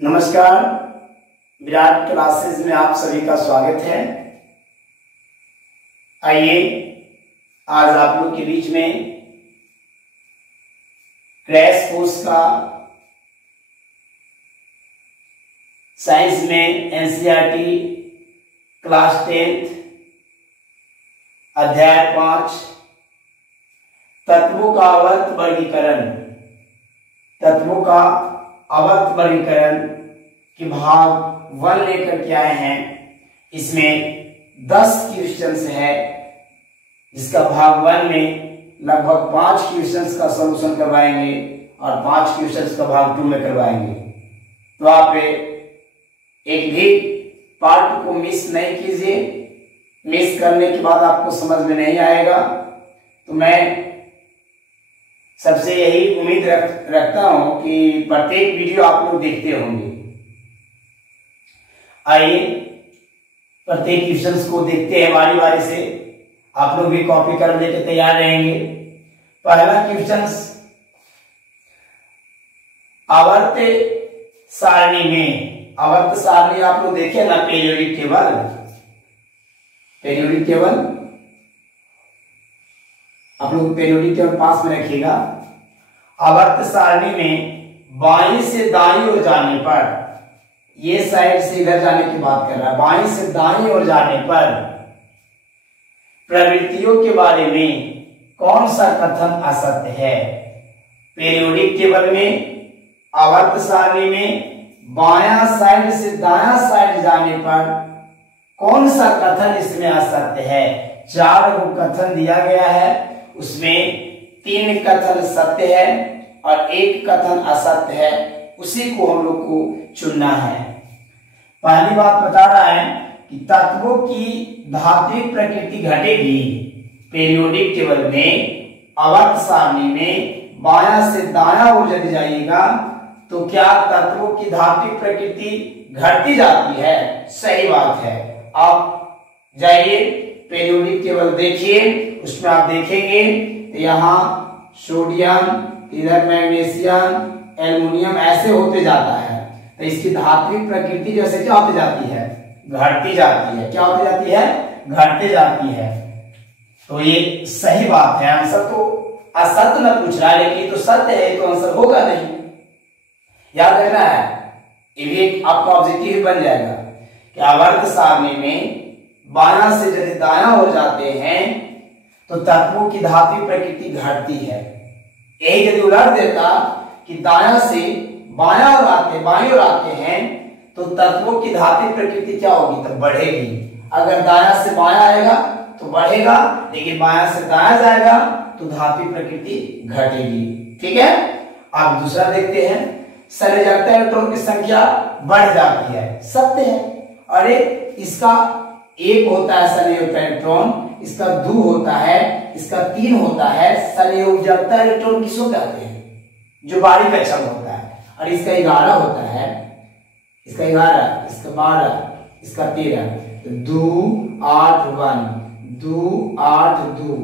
नमस्कार, विराट क्लासेस में आप सभी का स्वागत है। आइए आज आप लोग के बीच में क्रैश कोर्स का साइंस में एनसीईआरटी क्लास 10 अध्याय 5 तत्वों का आवर्त वर्गीकरण, तत्वों का आवर्त वर्गीकरण के भाग 1 लेकर के आए हैं। इसमें 10 क्वेश्चंस है, जिसका भाग 1 में लगभग 5 क्वेश्चंस का सॉल्यूशन करवाएंगे और 5 क्वेश्चंस का भाग 2 में करवाएंगे। तो आप एक भी पार्ट को मिस नहीं कीजिए। मिस करने के बाद आपको समझ में नहीं आएगा। तो मैं सबसे यही उम्मीद रखता हूं कि प्रत्येक वीडियो आप लोग देखते होंगे। आइए प्रत्येक क्वेश्चंस को देखते हैं बारी बारी से। आप लोग भी कॉपी कर लेके तैयार रहेंगे। पहला क्वेश्चन, आवर्त सारणी में, आवर्त सारणी आप लोग देखे ना, पीरियोडिक टेबल, पीरियोडिक टेबल आप लोग पीरियोडिक टेबल पास में रखिएगा। आवर्त सारणी में बाईं से दाईं ओर जाने पर, ये साइड से इधर जाने की बात कर रहा है, बाईं से दाईं ओर जाने पर प्रवृत्तियों के बारे में कौन सा कथन असत्य है? पीरियोडिक टेबल में, आवर्त सारणी में बायां साइड से दायां साइड जाने पर कौन सा कथन इसमें असत्य है? 4 कथन दिया गया है, उसमें 3 कथन सत्य है और 1 कथन असत्य है। उसी को हम लोग को चुनना है। पहली बात बता रहा है कि तत्वों की धात्विक प्रकृति घटेगी। पीरियोडिक टेबल में, आवर्त सारणी में बायां से दायां ओर चले जाइएगा तो क्या तत्वों की धात्विक प्रकृति घटती जाती है? सही बात है। आप जाइए पीरियोडिक टेबल देखिए, उसमें आप देखेंगे तो यहाँ सोडियम, इधर मैग्नीशियम, एल्युमिनियम ऐसे होते जाता है। तो इसकी धात्विक प्रकृति जैसे क्या होती जाती है? घटती जाती है। क्या होती जाती है? घटती जाती है। तो ये सही बात है। आंसर तो असत्य न पूछ रहा है, लेकिन तो सत्य है, तो आंसर होगा नहीं। याद रखना है, ये भी एक आपका ऑब्जेक्टिव बन जाएगा कि आवर्त सारणी में बायां से यदि दायां हो जाते हैं तो तत्वों की धात्विक प्रकृति घटती है। यही यदि उलट देता कि दायां से बायां ओर आते हैं तो तत्वों की धात्विक प्रकृति क्या होगी? तो बढ़ेगी। अगर दायां से बायां आएगा तो बढ़ेगा, लेकिन बायां से दायां जाएगा तो धात्विक प्रकृति घटेगी। ठीक है। अब दूसरा देखते हैं, संयोजकता इलेक्ट्रॉन की संख्या बढ़ जाती है। सत्य है। अरे इसका 1 होता है संयोजकता इलेक्ट्रॉन, इसका 2 होता है, इसका 3 होता है। संयोजकता इलेक्ट्रॉन किसको कहते हैं? जो बारीक अच्छा होता है। और इसका 11 होता है, इसका 11, इसका 12, इसका 13, 2 8 1, 2 8 2,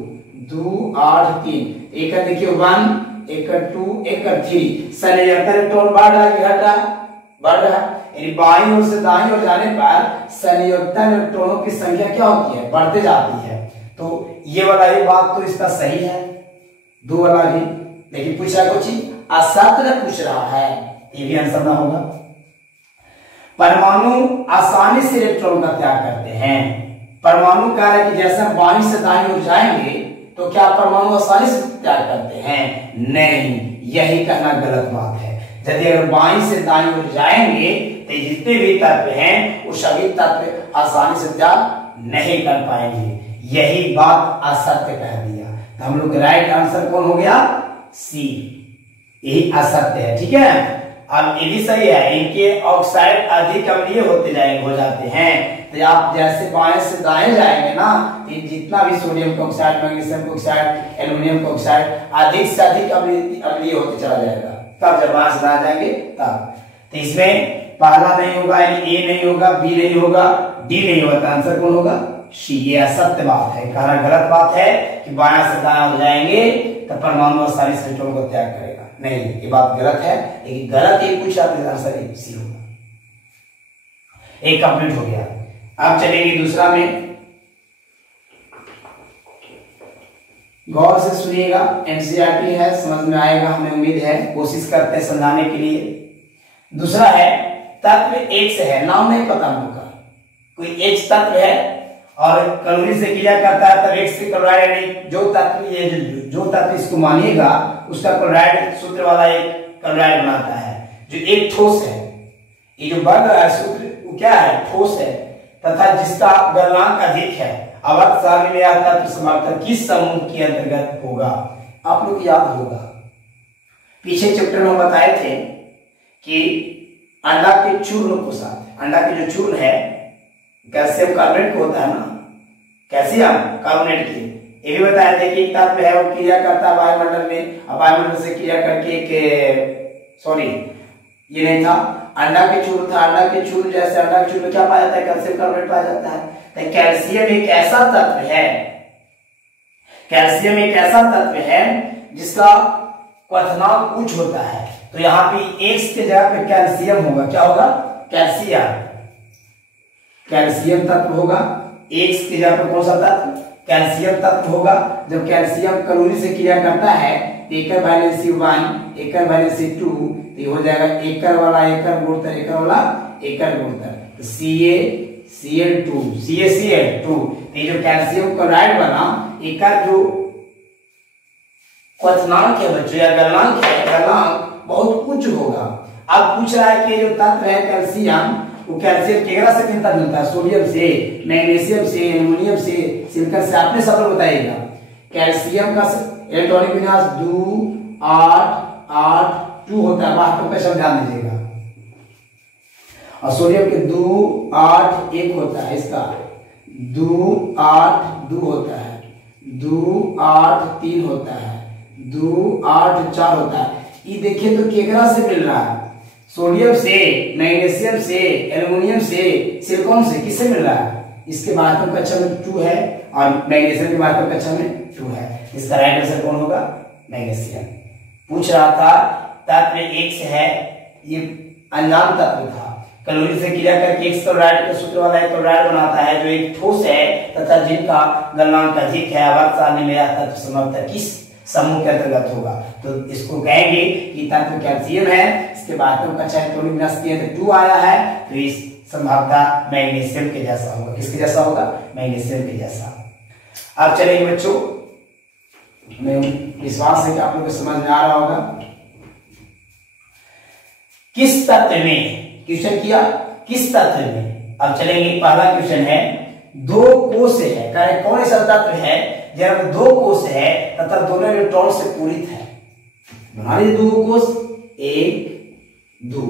2 8 3, एक देखिए 1, एक 2, एक 3। संयोजकता इलेक्ट्रॉन बढ़ रहा है कि घट रहा है? बढ़ रहा है। यानी बाईं ओर से दाईं ओर जाने पर संयोजकता इलेक्ट्रॉनों की संख्या क्या होती है? बढ़ते जाती है। तो ये वाला ही बात तो इसका सही है, 2 वाला भी। लेकिन पूछा कुछ असत्य न पूछ रहा है, ये भी आंसर ना होगा। परमाणु आसानी से इलेक्ट्रॉन का त्याग करते हैं। परमाणु कह रहा है कि जैसे हम बाईं से दाईं ओर जाएंगे तो क्या परमाणु आसानी से त्याग करते हैं? नहीं, यही कहना गलत बात है। यदि अगर बाईं से दाईं ओर जाएंगे तो जितने भी तत्व हैं वो सभी तत्व आसानी से त्याग नहीं कर पाएंगे। यही बात असत्य कह दिया। तो हम लोग राइट आंसर कौन हो गया? सी, यही असत्य है। ठीक है। अब ये भी सही है, इनके ऑक्साइड अधिक अम्लीय हो जाते हैं। तो आप जैसे बाएं से दाएं जाएंगे ना, तो जितना भी सोडियम का ऑक्साइड, मैग्नीशियम का ऑक्साइड, एल्युमिनियम का ऑक्साइड अधिक से अधिक अम्लीय होते चला जाएगा। तब जब बाएं से दाएं जाएंगे तब। तो इसमें पहला नहीं होगा, यानी ए नहीं होगा, बी नहीं होगा, डी नहीं होगा। तो आंसर कौन होगा? सी। ये असत्य बात है, कहना गलत बात है कि बायां से दायां हो जाएंगे तो परमाणु आसानी से इलेक्ट्रॉन को त्याग करेगा। नहीं, ये बात गलत है, लेकिन गलत एक पूछा तो आंसर सी होगा। एक कंप्लीट हो गया। अब चलेंगे दूसरा में, गौर से सुनिएगा, एनसीईआरटी है, समझ में आएगा हमें उम्मीद है, कोशिश करते हैं समझाने के लिए। दूसरा है तत्व एक्स है, नाम नहीं पता हमको, कोई एक्स तत्व है और कैलोरी से क्रिया करता है, तब एक्स से क्लोराइड, यानी जो तत्व ये जो तत्व इसको मानिएगा उसका क्लोराइड सूत्र वाला एक क्लोराइड बनाता है, जो एक ठोस है। ये जो बढ़ रहा है सूत्र वो क्या है, ठोस है, तथा जिसका गलनांक अधिक है, आवर्त सारणी में आता है, तो समर्थक किस समूह के अंतर्गत होगा? आप लोग याद होगा, पीछे चैप्टर में बताए थे कि अंडा के चूर्ण को साथ, अंडा के जो चूर्ण है कैल्शियम कार्बोनेट को होता है ना, कैल्शियम कार्बोनेट की, ये भी बताया थे कि एक तत्व है वो क्रिया करता है वायुमंडल में, और वायुमंडल से क्रिया करके एक सॉरी ये नहीं था, अंडा के चूर्ण था, अंडा के चूर्ण जैसे अंडा के चूर्ण में क्या पाया जाता है, कैल्शियम कार्बोनेट पाया जाता है। तो कैल्शियम एक ऐसा तत्व है, कैल्शियम एक ऐसा तत्व है जिसका क्वथनांक उच्च होता है, तो यहाँ पे एक्स के जगह पे कैल्शियम होगा, क्या होगा, कैल्शियम, कैल्शियम तत्व होगा। एक्स की जगह पर कौन सा तत्व, कैल्शियम तत्व होगा। जब कैल्शियम कैलोरी से क्रिया करता है तो एकर वैलेंसी 1, एकर वैलेंसी 2, तो हो जाएगा एकर वाला एकर गुणोत्तर, एकर वाला एकर गुणोत्तर, तो CaCl2, CaCl2, ये जो कैल्शियम क्लोराइड बना, एकर जो क्वथनांक है बच्चों या गलनांक है, गलनांक बहुत उच्च होगा। अब पूछ रहा है कि जो तत्व है कैल्शियम, वो कैल्शियम केकरा से कितना मिलता है, सोडियम से, मैग्नीशियम से, एल्युमिनियम से, सिलिकॉन से, आपने सब लोग बताइएगा। कैल्शियम का इलेक्ट्रॉनिक विन्यास 2 8 8 2 होता है, बात को कैसे ध्यान दीजिएगा, और सोडियम के 2 8 1 होता है, इसका 2 8 2 होता है, 2 8 3 होता है, 2 8 4 होता है। ये देखिए तो केकरा से मिल रहा है, सोडियम से, मैग्नीशियम से, एल्युमिनियम से, सिलिकॉन से, किससे मिल रहा है, इसके बाद कक्षा में 2 है और मैग्नीशियम के बाद कक्षा में 2 है, इसका राइट आंसर कौन होगा, मैग्नीशियम। पूछ रहा था तत्व एक्स है, ये अनजान तत्व था, कैलोरी से क्रिया करके एक्स क्लोराइड के सूत्र वाला एक क्लोराइड बनाता है, जो एक ठोस है तथा जिनका गलनांक अधिक है, आवर्त सारणी में आता है, तो समर्थक किस समूह के अंतर्गत होगा? तो इसको कहेंगे कि तत्व कैल्शियम है, इसके बाद में कक्षा इलेक्ट्रॉनिक विन्यास किया तो 2 आया है, तो इस संभावना मैग्नीशियम के जैसा होगा, किसके जैसा होगा, मैग्नीशियम के जैसा। अब चलेंगे बच्चों, हमें विश्वास है कि आप लोगों को समझ में आ रहा होगा। किस तत्व में क्वेश्चन किया, किस तत्व में? अब चलेंगे, पहला क्वेश्चन है 2 कोश है, कहे कौन सा तत्व है जब 2 कोश है तथा दोनों इलेक्ट्रॉन से पूरित है, बना लीजिए 2 कोश 1 2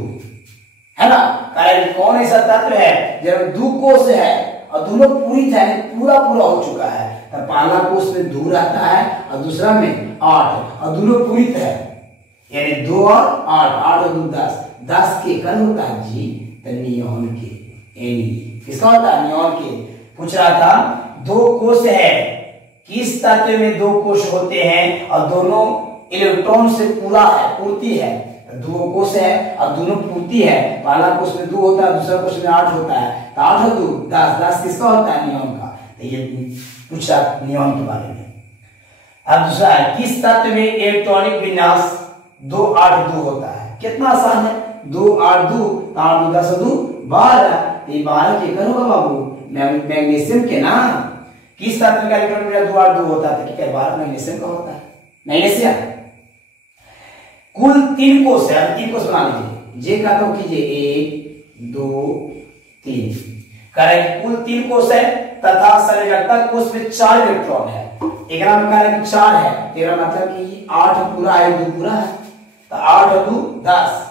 है ना, कहे कौन सा तत्व है जब 2 कोश है और दोनों पूरित है, पूरा पूरा हो चुका है, तो पहला कोश में 2 रहता है और दूसरा में 8 और दोनों पूरित है, यानी 2 और 8, 8 और 2 10, 10 के कण होता है जी, तो नियॉन के, किसका होता है, नियॉन के। पूछ रहा था 2 कोश है, किस तत्व में 2 कोश होते हैं और दोनों इलेक्ट्रॉन से पूरा है, पूर्ति है, 2 कोश है और दोनों पूर्ति है, पहला कोश में 2 होता है, दूसरा कोश में 8 होता है, तो 8 और 2 10, 10 किसका होता है, नियॉन का। तो ये पूछा नियॉन के बारे में। अब दूसरा है, किस तत्व में इलेक्ट्रॉनिक विन्यास 2 8 2 होता है? कितना आसान है, 2 8 2, 8 2 10 2 12, ये 12 के कण होगा बाबू, मैग्नीशियम के ना। किस तत्व का इलेक्ट्रॉनिक विन्यास 2 8 2 होता है, तो क्या 12 मैग्नीशियम का होता है, मैग्नीशियम। कुल 3 कोश है, 3 कोश बना लीजिए, जे का तो कीजिए 1 2 3, करें कुल 3 कोश है तथा संयोजकता कोश में 4 इलेक्ट्रॉन है, एक में कह रहे हैं 4 है, तेरा मतलब कि 8 पूरा है 2 पूरा है, तो 8 और 2 10।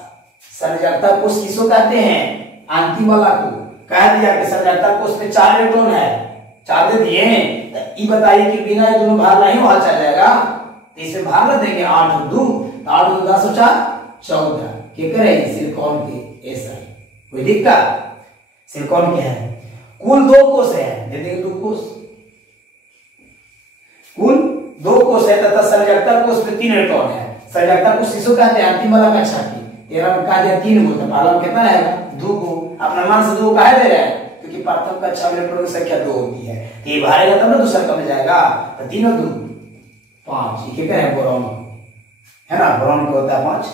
संयोजकता कोश किसको कहते हैं, अंतिम वाला को कह दिया कि संयोजकता कोश में 4 इलेक्ट्रॉन है, 4 दे दिए हैं, तो ये बताइए कि बिना ये दोनों भाग नहीं वहां चल जाएगा, तो इसे भाग न देंगे 8 और 2, 8 और 2 10 और 4 14, क्या करें सिलिकॉन के ऐसा है, कोई दिक्कत, सिलिकॉन के है। कुल 2 कोश है, दे देंगे 2 कोश, कुल 2 कोश है तथा संयोजकता कोश में 3 इलेक्ट्रॉन है, संयोजकता कोष किसको कहते हैं? अंतिम वाला कक्षा की। 13 में कहा दिया 3 गो, तो पहला में कितना आएगा? 2 गो। अपना मान से 2 काहे दे रहे हैं? क्योंकि प्रथम कक्षा में इलेक्ट्रॉन की संख्या 2 होती है, तो ये भारेगा तब ना दूसरा कम जाएगा। तो 3 और 2 5, ये क्या है? बोरॉन है ना, बोरॉन को होता है 5।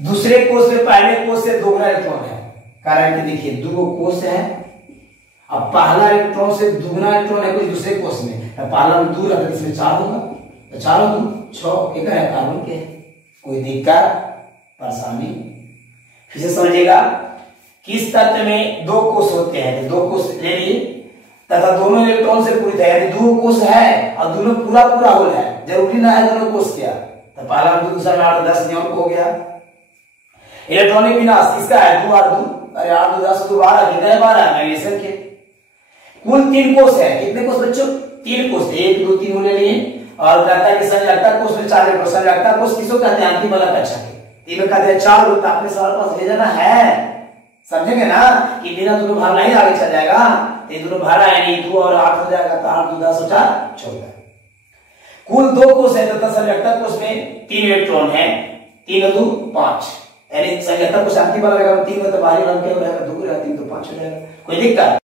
दूसरे कोष में पहले कोष से दोगुना इलेक्ट्रॉन है, कारण कि देखिए 2 कोष है, अब पहला इलेक्ट्रॉन से दुगना इलेक्ट्रॉन है कोई दूसरे कोष में, पहला में 2 रहता है, इसमें 4 होगा, तो 4 और 2 6, एक है कार्बन के। कोई दिक्कत परेशानी? फिर से समझिएगा, किस तत्व में 2 कोष होते हैं? 2 कोष ले लिए तथा दोनों इलेक्ट्रॉन से पूरित है, यानी 2 कोष है और दोनों पूरा पूरा होल है, जरूरी ना है दोनों कोष क्या, तो पहला में 2 दूसरा में 8 10 नियम हो गया। इलेक्ट्रॉनिक विनाश किसका है? 2 और 2, अरे 8 2 10 2 12 कितने 12 मैग्नीशियम के। कुल 3 कोष है, कितने कोष बच्चों? 3 कोष, 1 2 3 ले लिए। और कहता है कि संयोजकता कोष में 4 इलेक्ट्रॉन, संयोजकता कोष किसको कहते हैं? अंतिम वाला कक्षा के। तीनों कहते हैं 4 होता, अपने सवाल पास ले जाना है, समझेंगे ना कि बिना दोनों भागना ही आगे चल जाएगा, तो दोनों भाड़ा यानी 2 और 8 हो जाएगा, तो 8 2 10 और 4 14। कुल 2 कोष है तथा संयोजकता कोष में 3 इलेक्ट्रॉन है, 3 और 2 5, यानी संयोजकता कोष अंतिम वाला रहेगा 3 तो बाहरी वाला क्या रहेगा 2 रहेगा, 3 तो 5 हो जाएगा। कोई दिक्कत?